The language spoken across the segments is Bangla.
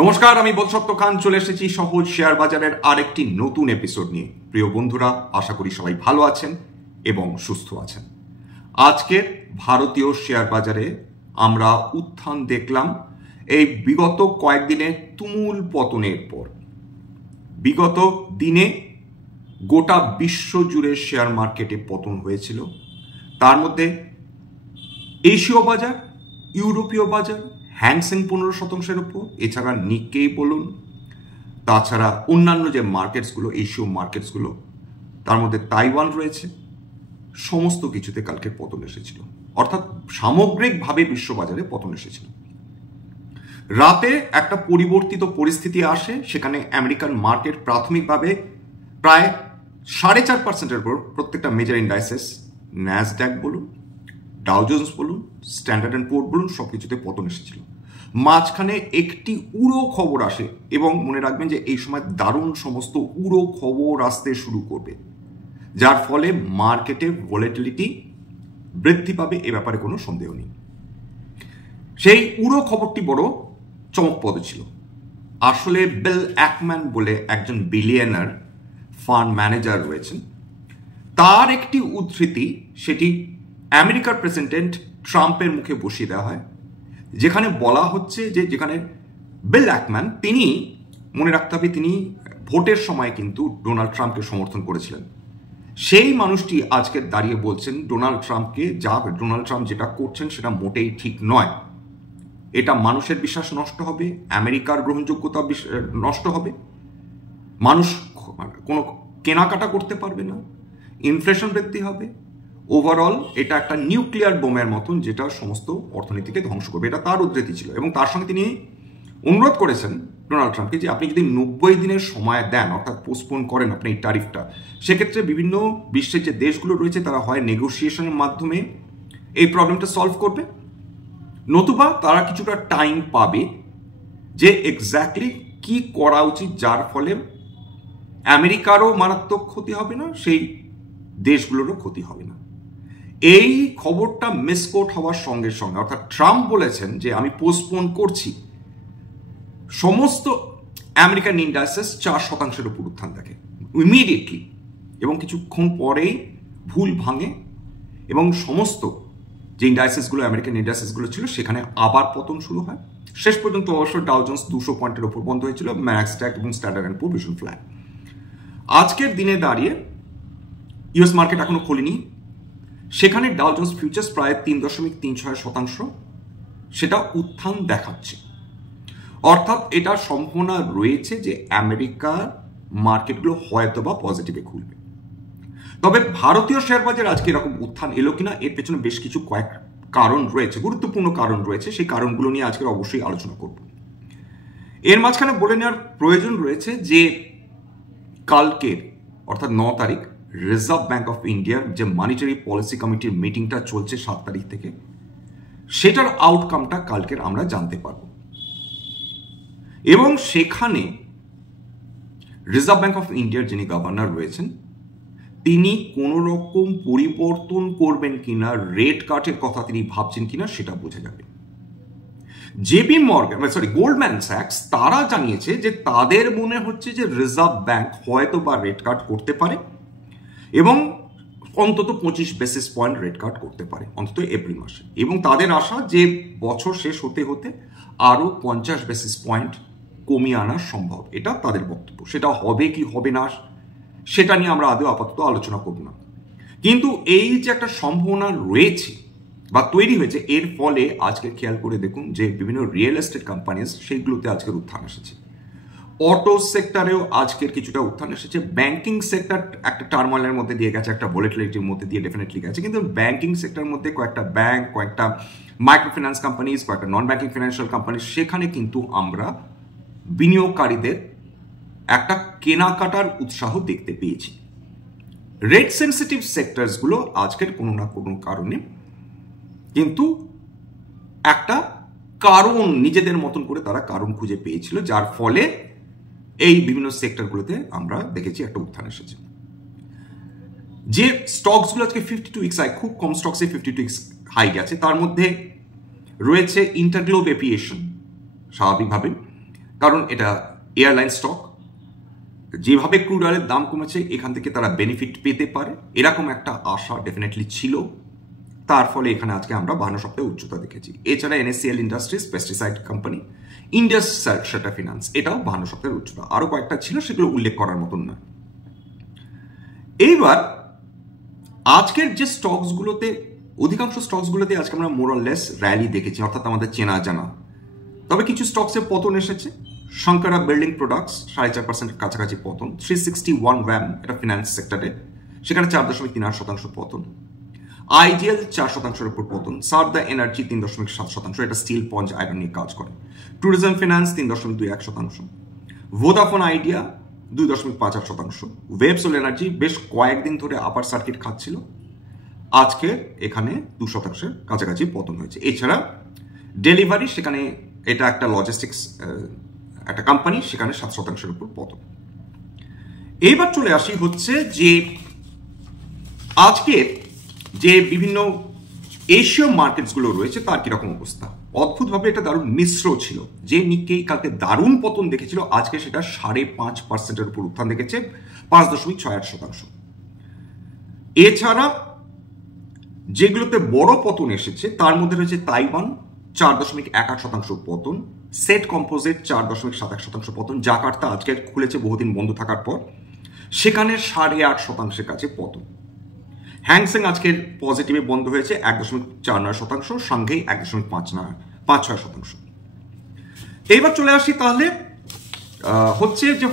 নমস্কার, আমি বোধসত্ত্ব খান চলে এসেছি সহজ শেয়ার বাজারের আরেকটি নতুন এপিসোড নিয়ে। প্রিয় বন্ধুরা, আশা করি সবাই ভালো আছেন এবং সুস্থ আছেন। আজকের ভারতীয় শেয়ার বাজারে আমরা উত্থান দেখলাম এই বিগত কয়েকদিনের তুমুল পতনের পর। বিগত দিনে গোটা বিশ্ব জুড়ে শেয়ার মার্কেটে পতন হয়েছিল। তার মধ্যে এশীয় বাজার, ইউরোপীয় বাজার হ্যাংসেং 15%-এর উপর, এছাড়া নিক্কেই বলুন, তাছাড়া অন্যান্য যে মার্কেটসগুলো, এশীয় মার্কেটসগুলো, তার মধ্যে তাইওয়ান রয়েছে, সমস্ত কিছুতে কালকে পতন এসেছিল। অর্থাৎ সামগ্রিকভাবে বিশ্ববাজারে পতন এসেছিল। রাতে একটা পরিবর্তিত পরিস্থিতি আসে, সেখানে আমেরিকান মার্কেট প্রাথমিকভাবে প্রায় 4.5%-এর উপর প্রত্যেকটা মেজর ইন্ডাইসেস, ন্যাসড্যাক বলুন, ডাও জোন্স বলুন, স্ট্যান্ডার্ড অ্যান্ড পুয়ার বলুন, সবকিছুতে পতন এসেছিল। মাঝখানে একটি উড়ো খবর আসে, এবং মনে রাখবেন যে এই সময় দারুণ সমস্ত উড়ো খবর আসতে শুরু করবে, যার ফলে মার্কেটে ভোলেটিলিটি বৃদ্ধি পাবে, এ ব্যাপারে কোনো সন্দেহ নেই। সেই উড়ো খবরটি বড় চমকপ্রদ ছিল। আসলে বিল অ্যাকম্যান বলে একজন বিলিয়নার ফান্ড ম্যানেজার রয়েছেন, তার একটি উদ্ধৃতি, সেটি আমেরিকার প্রেসিডেন্ট ট্রাম্পের মুখে বসিয়ে দেওয়া হয়, যেখানে বলা হচ্ছে যে যেখানে বিল অ্যাকম্যান, তিনি মনে রাখতে হবে তিনি ভোটের সময় কিন্তু ডোনাল্ড ট্রাম্পকে সমর্থন করেছিলেন। সেই মানুষটি আজকে দাঁড়িয়ে বলছেন ডোনাল্ড ট্রাম্প যেটা করছেন সেটা মোটেই ঠিক নয়। এটা মানুষের বিশ্বাস নষ্ট হবে, আমেরিকার গ্রহণযোগ্যতা নষ্ট হবে, মানুষ কোনো কেনাকাটা করতে পারবে না, ইনফ্লেশন বৃদ্ধি হবে। ওভারঅল এটা একটা নিউক্লিয়ার বোমের মতন, যেটা সমস্ত অর্থনীতিকে ধ্বংস করবে। এটা তার উদ্ধৃতি ছিল, এবং তার সঙ্গে তিনি অনুরোধ করেছেন ডোনাল্ড ট্রাম্পকে যে আপনি যদি 90 দিনের সময় দেন, অর্থাৎ পোস্টপোন করেন আপনি এই ট্যারিফটা, সেক্ষেত্রে বিভিন্ন বিশ্বের যে দেশগুলো রয়েছে তারা হয় নেগোসিয়েশনের মাধ্যমে এই প্রবলেমটা সলভ করবে, নতুবা তারা কিছুটা টাইম পাবে যে এক্স্যাক্টলি কি করা উচিত, যার ফলে আমেরিকারও মারাত্মক ক্ষতি হবে না, সেই দেশগুলোরও ক্ষতি হবে না। এই খবরটা মিসকোট হওয়ার সঙ্গে সঙ্গে, অর্থাৎ ট্রাম্প বলেছেন যে আমি পোস্টপোন করছি, সমস্ত আমেরিকান ইন্ডাস্ট্রিজ 4%-এর উপর উত্থান দেখে ইমিডিয়েটলি, এবং কিছুক্ষণ পরেই ভুল ভাঙে, এবং সমস্ত যে ইন্ডাস্ট্রিজগুলো, আমেরিকান ইন্ডাস্ট্রিজগুলো ছিল, সেখানে আবার পতন শুরু হয়। শেষ পর্যন্ত অবশ্য ডাও জোন্স 200 পয়েন্টের উপর বন্ধ হয়েছিল, ন্যাসড্যাক এবং স্ট্যান্ডার্ড অ্যান্ড পুয়ার ভীষণ ফ্ল্যাট। আজকের দিনে দাঁড়িয়ে ইউএস মার্কেট এখনো খোলেনি, সেখানে ডাও জোন্স ফিউচার্স প্রায় 3.36%, সেটা উত্থান দেখাচ্ছে। অর্থাৎ এটা সম্ভাবনা রয়েছে যে আমেরিকার মার্কেটগুলো হয়তো বা পজিটিভে খুলবে। তবে ভারতীয় শেয়ার বাজার আজকে এরকম উত্থান এলো কিনা, এর পেছনে বেশ কিছু কয়েক কারণ রয়েছে, গুরুত্বপূর্ণ কারণ রয়েছে। সেই কারণগুলো নিয়ে আজকে অবশ্যই আলোচনা করব। এর মাঝখানে বলে নেওয়ার প্রয়োজন রয়েছে যে কালকের, অর্থাৎ 9 তারিখ, রিজার্ভ ব্যাংক অফ ইন্ডিয়ার যে মনিটারি পলিসি কমিটির মিটিংটা চলছে 7 তারিখ থেকে, সেটার আউটকামটা কালকের আমরা জানতে পারব, এবং সেখানে রিজার্ভ ব্যাংক অফ ইন্ডিয়ার যিনি গভর্নর রয়েছেন, তিনি কোনো রকম পরিবর্তন করবেন কিনা, রেট কাটের কথা তিনি ভাবছেন কিনা, সেটা বোঝা যাবে। গোল্ডম্যান স্যাক্স তারা জানিয়েছে যে তাদের মনে হচ্ছে যে রিজার্ভ ব্যাংক হয়তো বা রেট কাট করতে পারে, এবং অন্তত 25 বেসিস পয়েন্ট রেট কাট করতে পারে অন্তত এপ্রিল মাসে, এবং তাদের আশা যে বছর শেষ হতে হতে আরো 50 বেসিস পয়েন্ট কমিয়ে আনা সম্ভব। এটা তাদের বক্তব্য। সেটা হবে কি হবে না সেটা নিয়ে আমরা আদৌ আপাতত আলোচনা করব না, কিন্তু এই যে একটা সম্ভাবনা রয়েছে বা তৈরি হয়েছে, এর ফলে আজকে খেয়াল করে দেখুন যে বিভিন্ন রিয়েল এস্টেট কোম্পানিজ, সেইগুলোতে আজকের উত্থান এসেছে। অটো সেক্টরেও আজকের কিছুটা উত্থান এসেছে। ব্যাংকিং সেক্টর একটা টার্মোইলের মধ্যে দিয়ে গেছে, একটা ভোলেটিলিটির মধ্যে দিয়ে ডেফিনেটলি গেছে, কিন্তু ব্যাংকিং সেক্টরের মধ্যে কয়েকটা ব্যাংক, কয়েকটা মাইক্রো ফিন্যান্স কোম্পানিজ, কয়েকটা নন ব্যাংকিং ফিনান্সিয়াল কোম্পানি, সেখানে কিন্তু আমরা বিনিয়োগকারীদের একটা কেনাকাটার উৎসাহ দেখতে পেয়েছি। রেট সেন্সিটিভ সেক্টরসগুলো আজকের কোনো না কোনো কারণে কিন্তু একটা কারণ নিজেদের মতন করে তারা কারণ খুঁজে পেয়েছিল, যার ফলে এই বিভিন্ন সেক্টরগুলোতে আমরা দেখেছি একটা উত্থান এসেছে। যে স্টকসগুলো আজকে 52x হাই, খুব কম স্টকসে 52x হাই গেছে, তার মধ্যে রয়েছে ইন্টারগ্লোব এভিয়েশন, স্বাভাবিকভাবে, কারণ এটা এয়ারলাইন স্টক, যেভাবে ক্রুড অয়েলের দাম কমেছে এখান থেকে তারা বেনিফিট পেতে পারে এরকম একটা আশা ডেফিনেটলি ছিল। তার ফলে এখানে আজকে আমরা 52 সপ্তাহে উচ্চতা দেখেছি। এছাড়া NSCL industries, pesticide company, Indus tata finance, এটাও 52 সপ্তাহের উচ্চতা। আরো কয়েকটা ছিল, সেগুলো উল্লেখ করার মতন না। এইবার আজকের যে স্টকসগুলোতে, অধিকাংশ স্টকসগুলোতে আজকে আমরা মোরাললেস র্যালি দেখেছি, অর্থাৎ আমাদের চেনা জানা। তবে কিছু স্টকসে পতন এসেছে। শঙ্করা বিল্ডিং প্রোডাক্টস 4.5% কাছাকাছি পতন। 361 ওয়াম, এটা ফিনান্স সেক্টরে, সেখানে 4.38% পতন। IGL 4% উপর পতন। সারদা এনার্জি 3.7%, এটা স্টিল, পঞ্জ, আয়রন নিয়ে কাজ করে। Tourism finance 3.21%। Vodafone Idea 2.58%। Websol Energy বেশ কয়েকদিন ধরে আপার সার্কিট খাচ্ছিল, আজকে এখানে 2% কাছাকাছি পতন হয়েছে। এছাড়া ডেলিভারি, সেখানে এটা একটা লজিস্টিক্স একটা কোম্পানি, সেখানে 7%-এর উপর পতন। এইবার চলে আসি হচ্ছে যে আজকে যে বিভিন্ন এশীয় মার্কেটসগুলো রয়েছে তার কিরকম অবস্থা। অদ্ভুতভাবে এটা দারুণ মিশ্র ছিল। যে নিক্কেই কালকে দারুণ পতন দেখেছিল, আজকে সেটা 5.5%-এর উপর উত্থান দেখেছে, 5.68%। এছাড়া যেগুলোতে বড় পতন এসেছে তার মধ্যে রয়েছে তাইওয়ান 4.18% পতন, সেট কম্পোজিট 4.71% পতন, জাকার্তা আজকে খুলেছে বহুদিন বন্ধ থাকার পর, সেখানে 8.5%-এর কাছে পতন। হ্যাংসেং আজকের পজিটিভে বন্ধ হয়েছে 1.49%, সঙ্গেই 1.56%। এইবার চলে আসি তাহলে হচ্ছে যে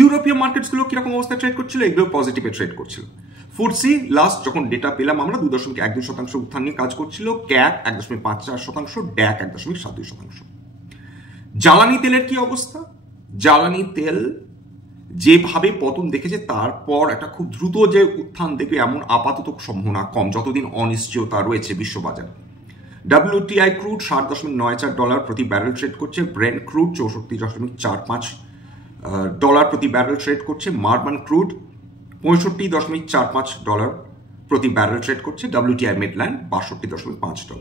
ইউরোপীয় মার্কেটসগুলো কিরকম অবস্থায় ট্রেড করছিল, এগুলো পজিটিভে ট্রেড করছিল। ফুটসি লাস্ট যখন ডেটা পেলাম আমরা 2.12% উত্থান নিয়ে কাজ করছিল, ক্যাপ 1.54%, ড্যাক 1.72%। জ্বালানি তেলের কি অবস্থা? জ্বালানি তেল যেভাবে পতন দেখেছে তারপর একটা খুব দ্রুত যে উত্থান দেখবে এমন আপাতত সম্ভাবনা কম, যতদিন অনিশ্চয়তা রয়েছে বিশ্ববাজার। WTI ক্রুড $7.94 প্রতি ব্যারেল ট্রেড করছে, ব্রেন্ট ক্রুড $64.45 প্রতি ব্যারেল ট্রেড করছে, মার্বান ক্রুড $65.45 প্রতি ব্যারেল ট্রেড করছে, WTI মিডল্যান্ড $62.5।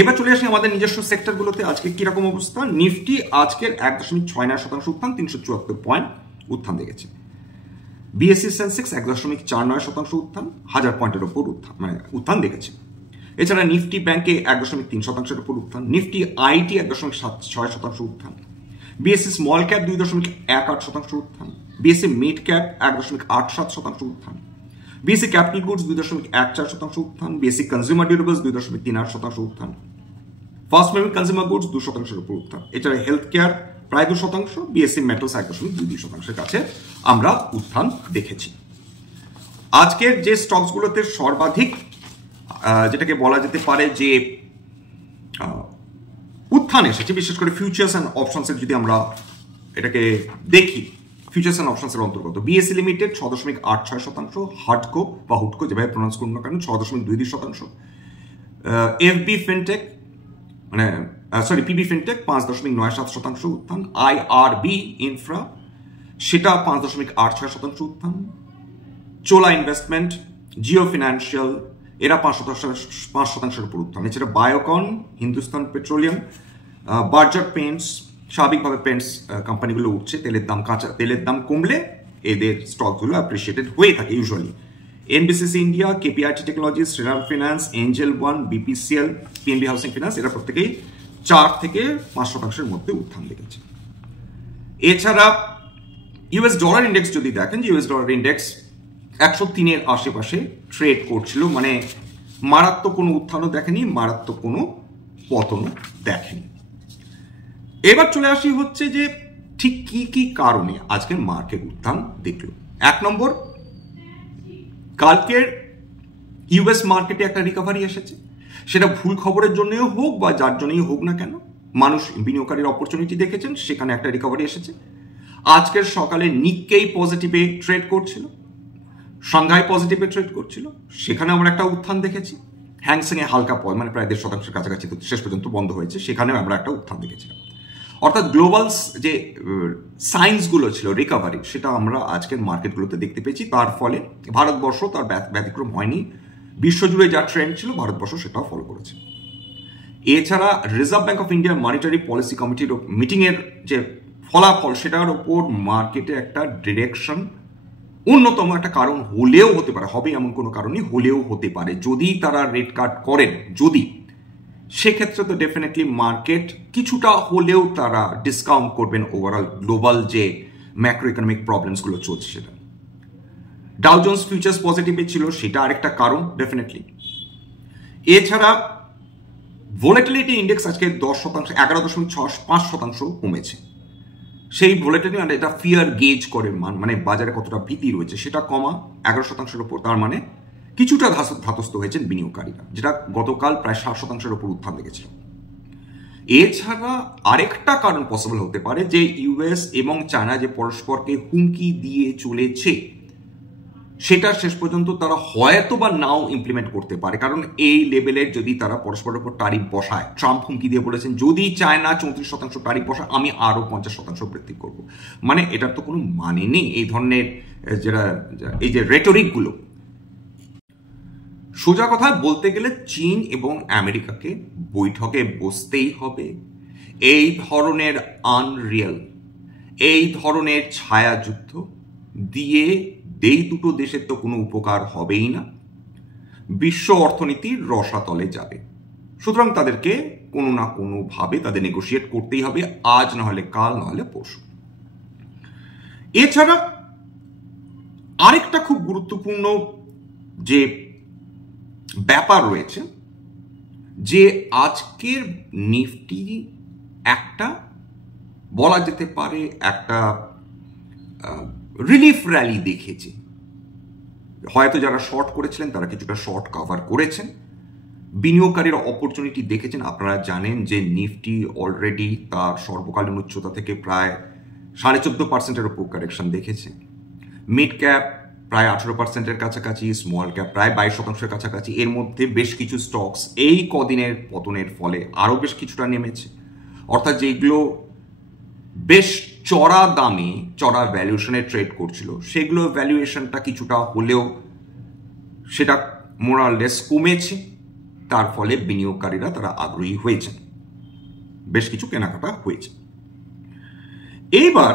এবার চলে আসি আমাদের নিজস্ব সেক্টরগুলোতে আজকে কিরকম অবস্থা। নিফটি আজকের 1.69% উত্থান, 374 পয়েন্ট উত্থান দেখেছে। বিএসসি সেন্সেক্স 1.49% উত্থান, 1000 পয়েন্টের উপর উত্থান দেখেছে। এছাড়া নিফটি ব্যাংকে 1.3%-এর উপর উত্থান, নিফটি আইটি 1.76% উত্থান, বিএসসি স্মল ক্যাপ 2.18% উত্থান, বিএসসি মিড ক্যাপ 1.87% উত্থান, বিএসসি ক্যাপিটাল গুডস 2.14% উত্থান, বিএসসি কনজিউমার ডিউরেবলস 2.38% উত্থান, ফাস্ট মুভিং কনজিউমার গুডস 2%-এর উপর উত্থান। এছাড়া হেলথ কেয়ার প্রায় 2%, বিএসসি মেটালস 1.22%-এর কাছে আমরা উত্থান দেখেছি। আজকের যে স্টকসগুলোতে সর্বাধিক যেটাকে বলা যেতে পারে যে উত্থান এসেছে, বিশেষ করে ফিউচার্স অ্যান্ড অপশনসের যদি আমরা এটাকে দেখি, ফিউচার্স অ্যান্ড অপশনসের অন্তর্গত বিএসসি লিমিটেড 6.86%, হাডকো বা হুডকো যেভাবে প্রনাউন্স করুন না কেন 6.22%, এফবি ফিনটেক পিবি ফিনটেক 5.97% উত্থান, আইআরবি ইনফ্রা সেটা 5.86% উত্থান, চোলা ইনভেস্টমেন্ট, জিও ফিনান্সিয়াল এরা 5%-এর উপর উত্থান। এছাড়া Biocon, Hindustan petroleum, Berger paints, স্বাভাবিকভাবে পেন্টস কোম্পানিগুলো উঠছে, তেলের দাম কমলে এদের স্টকগুলো অ্যাপ্রিসিয়েটেড হয়ে থাকে usually. NBCC India, KPIT Technologies, Shriram Finance, Angel One, BPCL, PNB Housing Finance এরা প্রত্যেকেই 4-5%-এর মধ্যে উত্থান দেখেছে। এছাড়া ইউএস ডলার ইন্ডেক্স যদি দেখেন, যে ইউএস ডলার ইন্ডেক্স 103-এর আশেপাশে ট্রেড করছিল, মানে মারাত্মক কোনো উত্থানও দেখেনি, মারাত্মক কোনো পতনও দেখেনি। এবার চলে আসি হচ্ছে যে ঠিক কি কি কারণে আজকের মার্কেট উত্থান দেখলো। 1 নম্বর, কালকের ইউএস মার্কেটে একটা রিকভারি এসেছে, সেটা ভুল খবরের জন্যই হোক বা যার জন্যই হোক না কেন, মানুষ বিনিয়োগকারীর অপরচুনিটি দেখেছেন, সেখানে একটা রিকভারি এসেছে। আজকের সকালে নিক্কেই পজিটিভে ট্রেড করছিল, সাংহাই পজিটিভে ট্রেড করছিল, সেখানে আমরা একটা উত্থান দেখেছি। হ্যাংসেং এ হালকা মানে প্রায় 1.5%-এর কাছাকাছি শেষ পর্যন্ত বন্ধ হয়েছে, সেখানেও আমরা একটা উত্থান দেখেছিলাম। অর্থাৎ গ্লোবাল যে সাইন্সগুলো ছিল রিকভারি, সেটা আমরা আজকের মার্কেটগুলোতে দেখতে পেয়েছি। তার ফলে ভারতবর্ষ তার ব্যতিক্রম হয়নি, বিশ্বজুড়ে যা ট্রেন্ড ছিল ভারতবর্ষ সেটাও ফলো করেছে। এছাড়া রিজার্ভ ব্যাংক অফ ইন্ডিয়ার মনিটারি পলিসি কমিটির মিটিংয়ের যে ফলাফল সেটার ওপর মার্কেটে একটা ডিরেকশন অন্যতম একটা কারণ হলেও হতে পারে, হবে এমন কোনো কারণই হলেও হতে পারে। যদি তারা রেট কাট করেন, যদি, সেক্ষেত্রে তো ডেফিনেটলি মার্কেট কিছুটা হলেও তারা ডিসকাউন্ট করবেন ওভারঅল গ্লোবাল যে ম্যাক্রো ইকোনমিক প্রবলেমসগুলো চলছে সেটা। ডাউ জোন্স ফিউচার্স পজিটিভে ছিল, সেটা আরেকটা কারণ ডেফিনেটলি। এছাড়া ভোলাটিলিটি ইন্ডেক্স আজকে 10%, 11.5% কমেছে। সেই ভোলাটিলিটি মানে এটা ফিয়ার গেজ করে মানে বাজারে কতটা ভীতি রয়েছে সেটা কমা 11%-এর উপর। তার মানে কিছুটা ধাতস্থ হয়েছেন বিনিয়োগকারীরা, যেটা গতকাল প্রায় 7%-এর উপর উত্থান দেখেছিল। এছাড়া আরেকটা কারণ পসিবল হতে পারে যে ইউএস এবং চায়না যে পরস্পরকে হুমকি দিয়ে চলেছে সেটা শেষ পর্যন্ত তারা হয়তো বা নাও ইমপ্লিমেন্ট করতে পারে। কারণ এই লেভেলের যদি তারা পরস্পরের উপর ট্যারিফ বসায়, ট্রাম্প হুমকি দিয়ে বলেছেন যদি চায়না 34% ট্যারিফ বসায় আমি আরো 50% বৃদ্ধি করব। মানে এটার তো কোনো মানে নেই এই ধরনের যেটা এই যে রেটরিকগুলো। সোজা কথা বলতে গেলে চীন এবং আমেরিকাকে বৈঠকে বসতেই হবে। এই ধরনের আনরিয়েল, এই ধরনের ছায়াযুদ্ধ দিয়ে এই দুটো দেশের তো কোনো উপকার হবেই না, বিশ্ব অর্থনীতির রসাতলে যাবে। সুতরাং তাদেরকে কোনো না কোনোভাবে তাদের নেগোশিয়েট করতেই হবে, আজ না হলে কাল, না হলে পরশু। এছাড়া আরেকটা খুব গুরুত্বপূর্ণ যে ব্যাপার রয়েছে যে আজকের নিফটি একটা বলা যেতে পারে একটা রিলিফ র্যালি দেখেছে। হয়তো যারা শর্ট করেছিলেন তারা কিছুটা শর্ট কভার করেছেন, বিনিয়োগকারীরা অপরচুনিটি দেখেছেন। আপনারা জানেন যে নিফটি অলরেডি তার সর্বকালীন উচ্চতা থেকে প্রায় 14.5%-এর উপর কারেকশন দেখেছে। মিড ক্যাপ প্রায় 18%-এর কাছাকাছি, স্মল ক্যাপ প্রায় 22%-এর কাছাকাছি। এর মধ্যে বেশ কিছু স্টকস এই কদিনের পতনের ফলে আরো বেশ কিছুটা নেমেছে। অর্থাৎ যেগুলো বেশ চড়া দামে, চড়া ভ্যালুয়েশনে ট্রেড করছিল, সেগুলো ভ্যালুয়েশনটা কিছুটা হলেও সেটা মোরালেস কমেছে। তার ফলে বিনিয়োগকারীরা তারা আগ্রহী হয়েছেন, বেশ কিছু কেনাকাটা হয়েছে। এইবার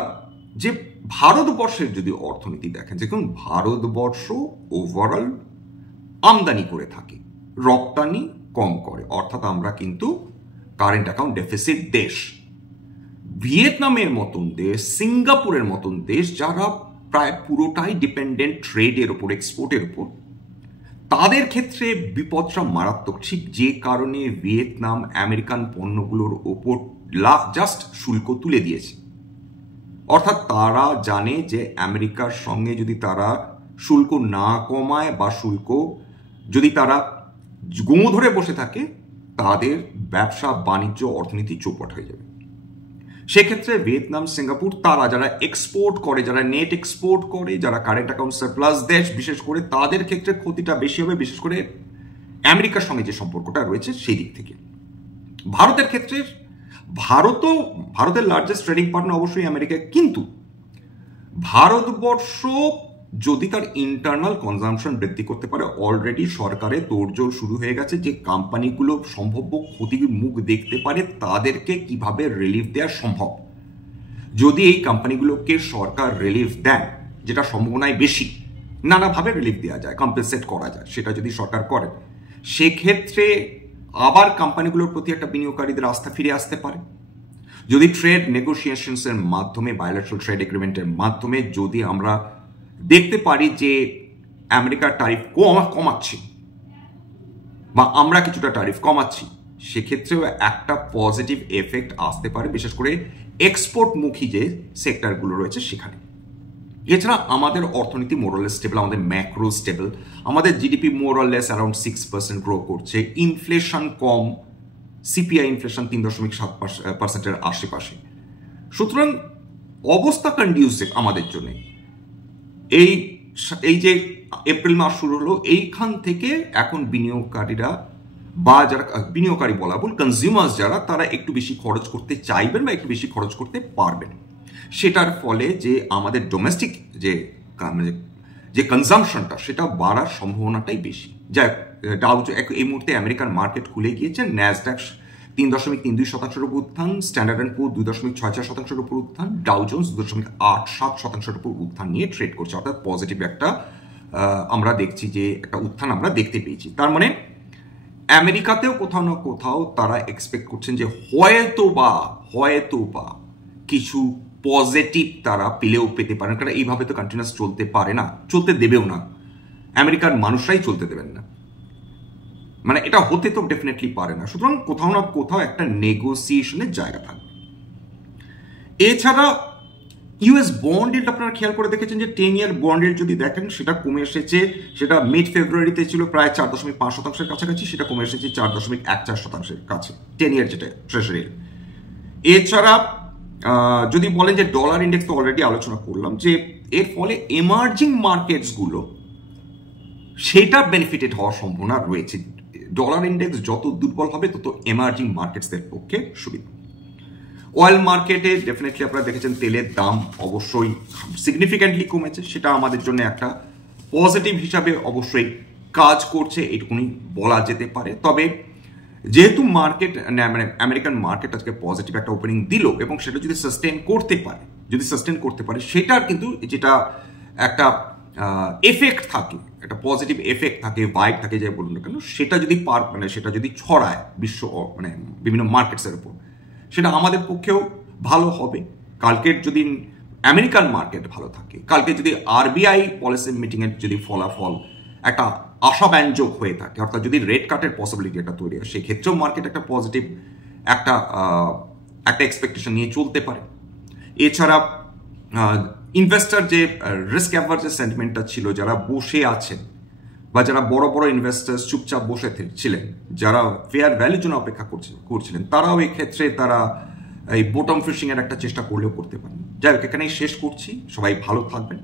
যে ভারতবর্ষের যদি অর্থনীতি দেখেন, দেখুন ভারতবর্ষ ওভারঅল আমদানি করে থাকে, রপ্তানি কম করে, অর্থাৎ আমরা কিন্তু কারেন্ট অ্যাকাউন্ট ডেফিসিট দেশ। ভিয়েতনামের মতন দেশ, সিঙ্গাপুরের মতন দেশ যারা প্রায় পুরোটাই ডিপেন্ডেন্ট ট্রেডের উপর, এক্সপোর্টের উপর, তাদের ক্ষেত্রে বিপদটা মারাত্মক। ঠিক যে কারণে ভিয়েতনাম আমেরিকান পণ্যগুলোর ওপর জাস্ট শুল্ক তুলে দিয়েছে। অর্থাৎ তারা জানে যে আমেরিকার সঙ্গে যদি তারা শুল্ক না কমায় বা শুল্ক যদি তারা গোঁ ধরে বসে থাকে, তাদের ব্যবসা বাণিজ্য অর্থনীতি চৌপট হয়ে যাবে। সেক্ষেত্রে ভিয়েতনাম, সিঙ্গাপুর তারা যারা এক্সপোর্ট করে, যারা নেট এক্সপোর্ট করে, যারা কারেন্ট অ্যাকাউন্ট সারপ্লাস দেশ, বিশেষ করে তাদের ক্ষেত্রে ক্ষতিটা বেশি হবে, বিশেষ করে আমেরিকার সঙ্গে যে সম্পর্কটা রয়েছে সেই দিক থেকে। ভারতের ক্ষেত্রে ভারতের লার্জেস্ট ট্রেডিং পার্টনার অবশ্যই আমেরিকা, কিন্তু ভারতবর্ষ যদি তার ইন্টারনাল কনজাম্পশন বৃদ্ধি করতে পারে, অলরেডি সরকারের তোড়জোড় শুরু হয়ে গেছে যে কোম্পানিগুলো সম্ভাব্য ক্ষতির মুখ দেখতে পারে তাদেরকে কিভাবে রিলিফ দেওয়া সম্ভব। যদি এই কোম্পানিগুলোকে সরকার রিলিফ দেন, যেটা সম্ভাবনায় বেশি, নানাভাবে রিলিফ দেওয়া যায়, কম্পেনসেট করা যায়, সেটা যদি সরকার করে, সেক্ষেত্রে আবার কোম্পানিগুলোর প্রতি একটা বিনিয়োগকারীদের আস্থা ফিরে আসতে পারে। যদি ট্রেড নেগোসিয়েশনসের মাধ্যমে, বায়োলেটারাল ট্রেড এগ্রিমেন্টের মাধ্যমে যদি আমরা দেখতে পারি যে আমেরিকার ট্যারিফ কমাচ্ছে বা আমরা কিছুটা ট্যারিফ কমাচ্ছি, সেক্ষেত্রেও একটা পজিটিভ এফেক্ট আসতে পারে, বিশেষ করে এক্সপোর্টমুখী যে সেক্টরগুলো রয়েছে সেখানে। এছাড়া আমাদের অর্থনীতি মোরালেস স্টেবল, আমাদের ম্যাক্রো স্টেবল, আমাদের জিডিপি মোরালেস অ্যারাউন্ড 6% গ্রো করছে, ইনফ্লেশন কম, সিপিআই ইনফ্লেশন 3.7%-এর আশেপাশে। সুতরাং অবস্থা কন্ডিউসিভ আমাদের জন্য। এই যে এপ্রিল মাস শুরু হলো, এইখান থেকে এখন বিনিয়োগকারীরা বা যারা বিনিয়োগকারী বলা ভুল, কনজিউমার্স যারা, তারা একটু বেশি খরচ করতে চাইবেন বা একটু বেশি খরচ করতে পারবেন। সেটার ফলে যে আমাদের ডোমেস্টিক যে কনজাম্পশনটা সেটা বাড়ার সম্ভাবনাটাই বেশি। যাই হোক, এই মুহূর্তে আমেরিকান মার্কেট খুলে গিয়েছে, ন্যাসড্যাক 3.32% উপর উত্থান, স্ট্যান্ডার্ড অ্যান্ড পুর 2.64% উপর উত্থান, ডাউ জোন্স 2.87% উপর উত্থান নিয়ে ট্রেড করছে। অর্থাৎ পজিটিভ একটা আমরা দেখছি যে একটা উত্থান আমরা দেখতে পেয়েছি। তার মানে আমেরিকাতেও কোথাও না কোথাও তারা এক্সপেক্ট করছেন যে হয়তো বা কিছু পজিটিভ তারা পেলেও পেতে পারেন, কারণ এইভাবে তো কন্টিনিউয়াস চলতে পারে না, চলতে দেবেও না, আমেরিকার মানুষরাই চলতে দেবেন না, মানে এটা হতে তো ডেফিনেটলি পারে না। সুতরাং কোথাও না কোথাও একটা নেগোসিয়েশনের জায়গা থাকবে। এছাড়া ইউএস বন্ড ইল্ড আপনারা খেয়াল করে দেখেছেন যে 10 ইয়ার বন্ড ইল্ড যদি দেখেন সেটা কমে এসেছে, সেটা মিড ফেব্রুয়ারিতে ছিল প্রায় 4.5% কাছাকাছি, সেটা কমে এসেছে 4.14% কাছে 10 ইয়ার যেটা ট্রেজারি। এছাড়া যদি বলেন যে ডলার ইন্ডেক্স তো অলরেডি আলোচনা করলাম যে এর ফলে এমার্জিং মার্কেটসগুলো সেটা বেনিফিটেড হওয়ার সম্ভাবনা রয়েছে। ডলার ইন্ডেক্স যত দুর্বল হবে তত এমার্জিং মার্কেটসদের পক্ষে সুবিধা। অয়েল মার্কেটে ডেফিনেটলি আপনারা দেখেছেন তেলের দাম অবশ্যই সিগনিফিক্যান্টলি কমেছে, সেটা আমাদের জন্য একটা পজিটিভ হিসাবে অবশ্যই কাজ করছে, এটুকুনি বলা যেতে পারে। তবে যেহেতু মার্কেট মানে আমেরিকান মার্কেট আজকে পজিটিভ একটা ওপেনিং দিল এবং সেটা যদি সাস্টেন করতে পারে সেটার কিন্তু যেটা একটা এফেক্ট থাকে, একটা পজিটিভ এফেক্ট থাকে, ভাইব থাকে, যাই বলুন না কেন, সেটা যদি সেটা যদি ছড়ায় বিশ্ব মানে বিভিন্ন মার্কেটসের উপর, সেটা আমাদের পক্ষেও ভালো হবে। কালকের যদি আমেরিকান মার্কেট ভালো থাকে, কালকে যদি আরবিআই পলিসি মিটিংয়ের যদি ফলাফল একটা আশাব্যঞ্জক হয়ে থাকে, অর্থাৎ যদি রেট কাটের পসিবিলিটি একটা তৈরি হয়, সেক্ষেত্রেও মার্কেট একটা পজিটিভ একটা এক্সপেকটেশন নিয়ে চলতে পারে। এছাড়া ইনভেস্টার যে রিস্ক অ্যাভার্জের সেন্টিমেন্টটা ছিল, যারা বসে আছেন বা যারা বড় বড় ইনভেস্টার্স চুপচাপ বসে ছিলেন, যারা ফেয়ার ভ্যালুর জন্য অপেক্ষা করছিলেন, তারাও এই ক্ষেত্রে তারা এই বোটম ফিশিং এর একটা চেষ্টা করলেও করতে পারেন। যাই হোক, এখানেই শেষ করছি, সবাই ভালো থাকবেন।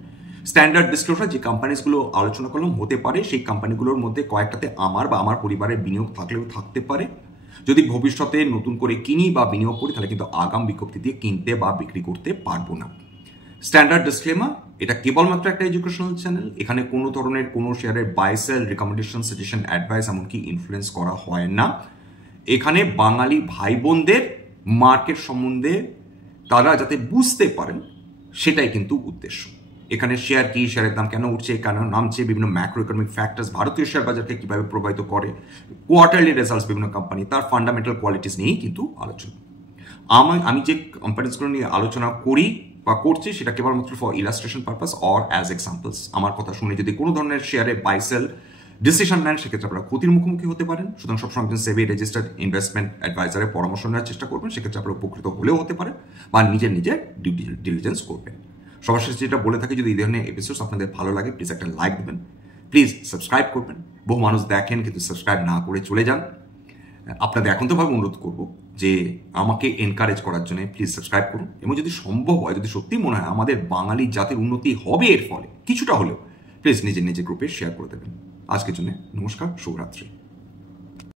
স্ট্যান্ডার্ড ডিসক্লোজার যে কোম্পানিগুলো আলোচনা করলাম, হতে পারে সেই কোম্পানিগুলোর মধ্যে কয়েকটাতে আমার বা আমার পরিবারের বিনিয়োগ থাকলেও থাকতে পারে। যদি ভবিষ্যতে নতুন করে কিনি বা বিনিয়োগ করি তাহলে কিন্তু আগাম বিজ্ঞপ্তি দিয়ে কিনতে বা বিক্রি করতে পারবো না। স্ট্যান্ডার্ড ডিসক্লেমার, এটা কেবলমাত্র একটা এডুকেশনাল চ্যানেল, এখানে কোনো ধরনের কোনো শেয়ারের buy sell, recommendation, suggestion, advice এমনকি ইনফ্লুয়েন্স করা হয় না। এখানে বাঙালি ভাই বোনদের মার্কেট সম্বন্ধে তারা যাতে বুঝতে পারেন সেটাই কিন্তু উদ্দেশ্য। এখানে শেয়ার কি, শেয়ারের দাম কেন উঠছে, কেন নামছে, বিভিন্ন ম্যাক্রো ইকোনমিক ফ্যাক্টরস ভারতীয় শেয়ার বাজারকে কিভাবে প্রভাবিত করে, কোয়ার্টারলি রেজাল্টস বিভিন্ন কোম্পানি, তার ফান্ডামেন্টাল কোয়ালিটিস নিয়েই কিন্তু আলোচনা। আমি যে কোম্পানিজগুলো নিয়ে আলোচনা করি বা করছি সেটা কেবলমাত্র for illustration purpose or as examples. আমার কথা শুনে যদি কোনো ধরনের শেয়ারে বাই সেল ডিসিশন নেন সেক্ষেত্রে আপনারা ক্ষতির মুখোমুখি হতে পারেন। সুতরাং সবসময় একজন সেবি রেজিস্টার্ড ইনভেস্টমেন্ট অ্যাডভাইজারের পরামর্শ নেওয়ার চেষ্টা করবেন, সেক্ষেত্রে আপনারা উপকৃত হলেও হতে পারে বা নিজের ডিউ ডিলিজেন্স করবেন। সবার শেষে যেটা বলে থাকি, যদি এই ধরনের এপিসোডস আপনাদের ভালো লাগে প্লিজ একটা লাইক দেবেন, প্লিজ সাবস্ক্রাইব করবেন। বহু মানুষ দেখেন কিন্তু সাবস্ক্রাইব না করে চলে যান। আপনাদের এখন তো ভাবে অনুরোধ করবো যে আমাকে এনকারেজ করার জন্য প্লিজ সাবস্ক্রাইব করুন, এবং যদি সম্ভব হয়, যদি সত্যি মনে হয় আমাদের বাঙালি জাতির উন্নতি হবে এর ফলে কিছুটা হলেও, প্লিজ নিজের গ্রুপে শেয়ার করে দেবেন। আজকের জন্য নমস্কার, শুভরাত্রি।